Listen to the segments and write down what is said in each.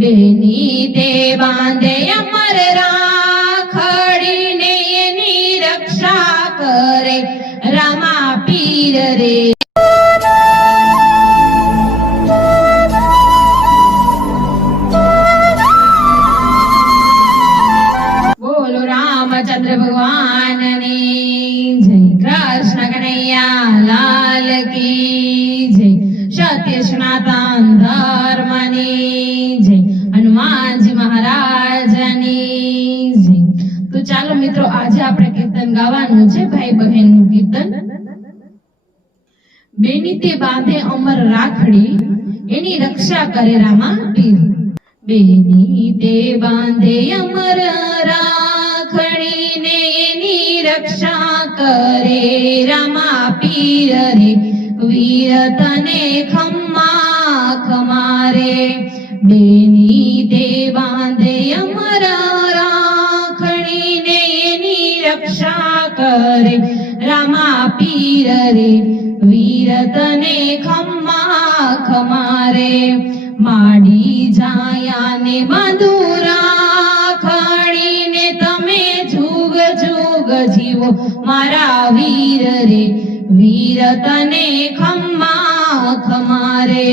બેની તે બાંધે અમર રાખડીને એની રક્ષા કરે રામા પીર રે. બોલો રામચંદ્ર ભગવાનની જય. કૃષ્ણ કનૈયા લાલ કી જય. સત્ય સનાતન ધર્મની જય. હનુમાનજી મહારાજની જય. તો ચાલો મિત્રો, આજે આપણે કીર્તન ગાવાનું છે, ભાઈ બહેનનું કીર્તન. બેની તે બાંધે અમર રાખડી એની રક્ષા કરે રામા પીર. બેની તે બાંધે અમર રાખડીને એની રક્ષા કરે રામા પીર રે. વીર તને ખમ્મા ખમારે. બેની તે બાંધે અમર રાખડીને એની રક્ષા કરે રામા પીર રે. વીર તને ખમ્મા ખમારે. માડી જાયાને મધુરા ખડીને તમે જુગ જુગ જીવો મારા વીર રે. વીર તને ખમ્મા ખમારે.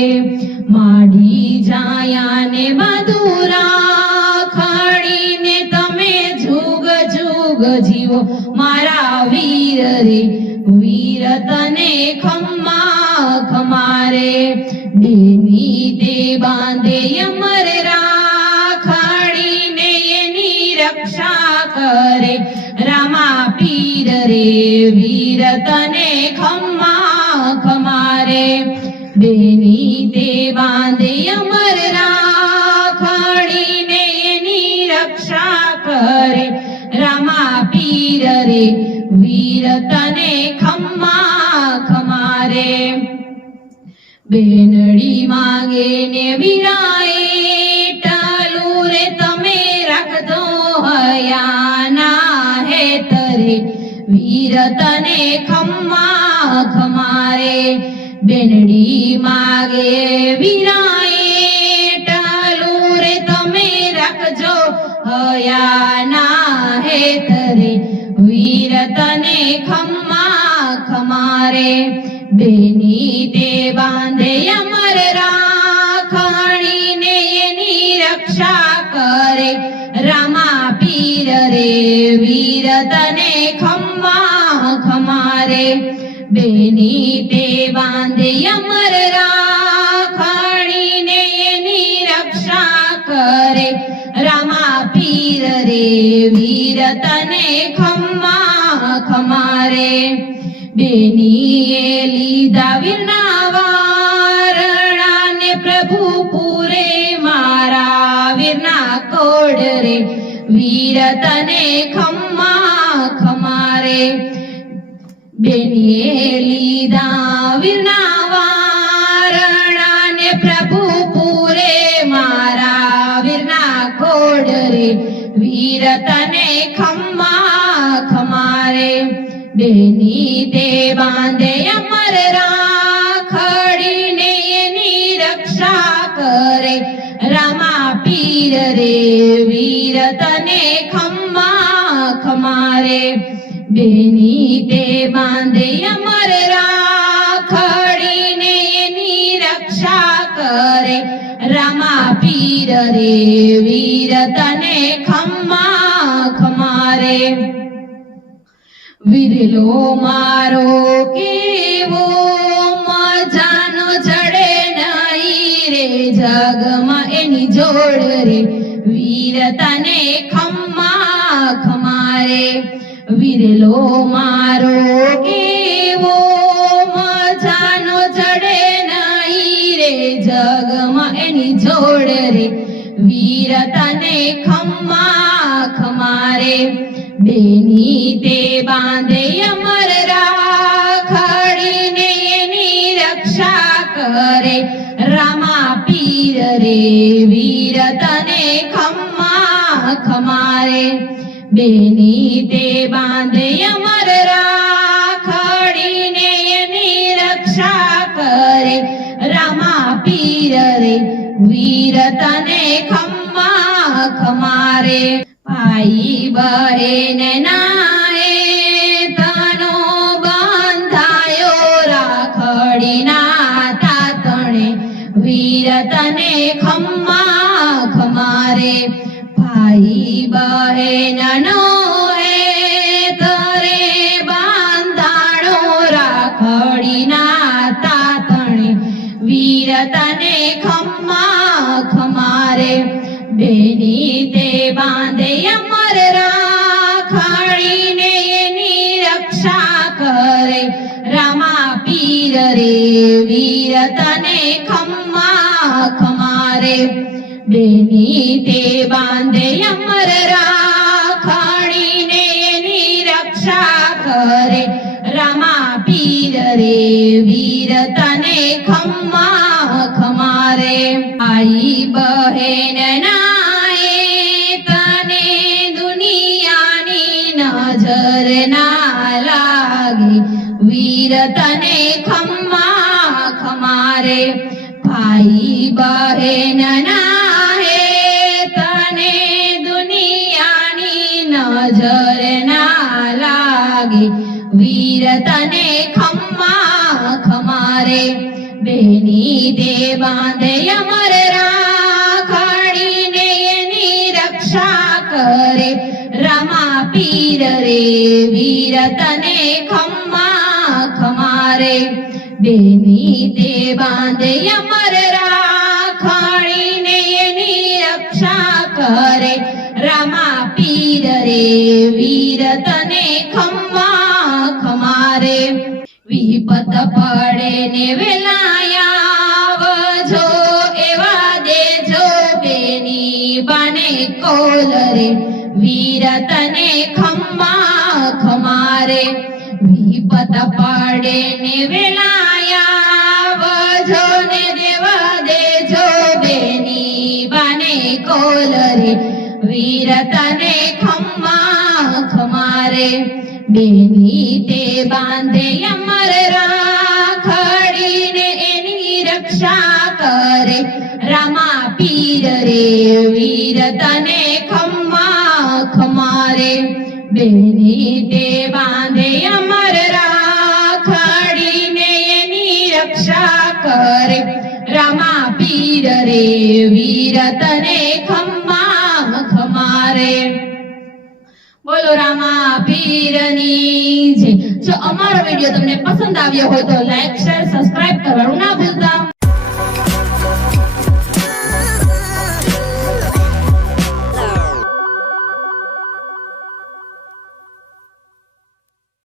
માડી જાયાને મધુરા ખડીને તમે જુગ જુગ જીવો મારા વીર રે. વીર તને ખમ્મા ખમારે. બેની તે બાંધે અમર રાખડીને એની રક્ષા કરે રામા પીર રે. વીર તને ખમ્મા ખમારે. બેની તે બાંધે અમર રાખડીને એની રક્ષા કરે રામા પીર રે. વીર તને ખમ્મા ખમારે. બેનડી માંગે ને વિરાય ટાલું રે તમે રાખજો હયાના હેતરે. વીર તને ખમ્મા ખમારે. બેનડી માંગે વિરાય ટાલું રે તમે રાખજો હયાના હેતરે. વીર તને ખમ્મા ખમારે. બેની તે બાંધે અમર રાખડીને એની રક્ષા કરે રામા પીર રે. વીર તને ખમ્મા ખમારે. બેની તે બાંધે અમર રાખડીને એની રક્ષા કરે રામા પીર રે. વીર તને ખમ્મા ખમારે. બેનીએ લીધા વીરના વારણાને પ્રભુ પૂરે મારા વીરના કોડ રે. વીર તને ખમ્મા ખમારે. બેનીએ લીધા વીરના વારણાને પ્રભુ પૂરે મારા વીરના કોડ રે. વીર તને ખમ્મા ખમારે. બેની તે બાંધે અમર રાખડીને એની રક્ષા કરે રામા પીર રે. વીર તને ખમ્મા ખમારે. બેની તે બાંધે અમર રાખડીને એની રક્ષા કરે રામા પીર રે. વીર તને ખમ્મા ખમારે. વીરલો મારો કેવો મજાનો ચડે નહીં રે જગમાં એની જોડ રે. વીર તને ખમ્મા ખમારે. વીરલો મારો કેવો મજાનો ચડે નહીં રે જગમાં એની જોડ રે. વીર તને ખમ્મા ખમારે. બેની તે બાંધે અમર રાખડીને એની રક્ષા કરે રામા પીર રે. વીર તને ખમ્મા ખમારે. બેની તે બાંધે અમર રાખડીને એની રક્ષા કરે રામા પીર રે. વીર તને ખમ્મા ખમારે ભાઈ બહેન નાએ તનો બંધાયો રાખડીના તાતણે વીર તને ખમ્મા ખમારે ભાઈ બહેન નો તરે બાંધાણો રાખડીના તાતણે વીર તને ખમ્મા ખમારે બેની તે બાંધે અમર રાખડીને એની રક્ષા કરે રામા પીર રે વીર તને ખમ્મા ખમારે બેની તે બાંધે અમર રાખડીને એની રક્ષા કરે રામા પીર રે વીર તને ખમ્મા ખમારે ભાઈ બહેન નાએ તને દુનિયાની નજર ના લાગે વીર તને ખમ્મા ખમારે ભાઈ બહેન નાએ તને દુનિયાની નજર ના લાગે વીર તને ખમ્મા ખમારે બેની દે બાંધે અમર રાખડીને એની રક્ષા કરે રામા પીર રે વીર તને ખમ્મા ખમારે બેની દે બાંધે અમર રાખડીને એની રક્ષા કરે રામા પીર રે વીર તને ખમ્મા ખમારે વિપત પડે ને વેલાયા એવા દેજો બેની બાને કોલ રે વીર તને ખમ્મા ખમારે વિપત પડે ને વેલાયા ને દેવા દેજો બેની બાને કોલ રે વીર તને ખમ્મા ખમારે બેની તે બાંધે અમર રાખડીને એની રક્ષા કરે રામા પીર રે વીર તને ખમ્મા ખમારે બેની તે બાંધે અમર રાખડીને એની રક્ષા કરે રામા પીર રે વીર તને ખમ્મા ખમારે બોલો રામા પીરની જય. જો અમારો વિડીયો તમને પસંદ આવ્યો હોય તો લાઈક શેર સબસ્ક્રાઇબ કરવાનું ના ભૂલતા.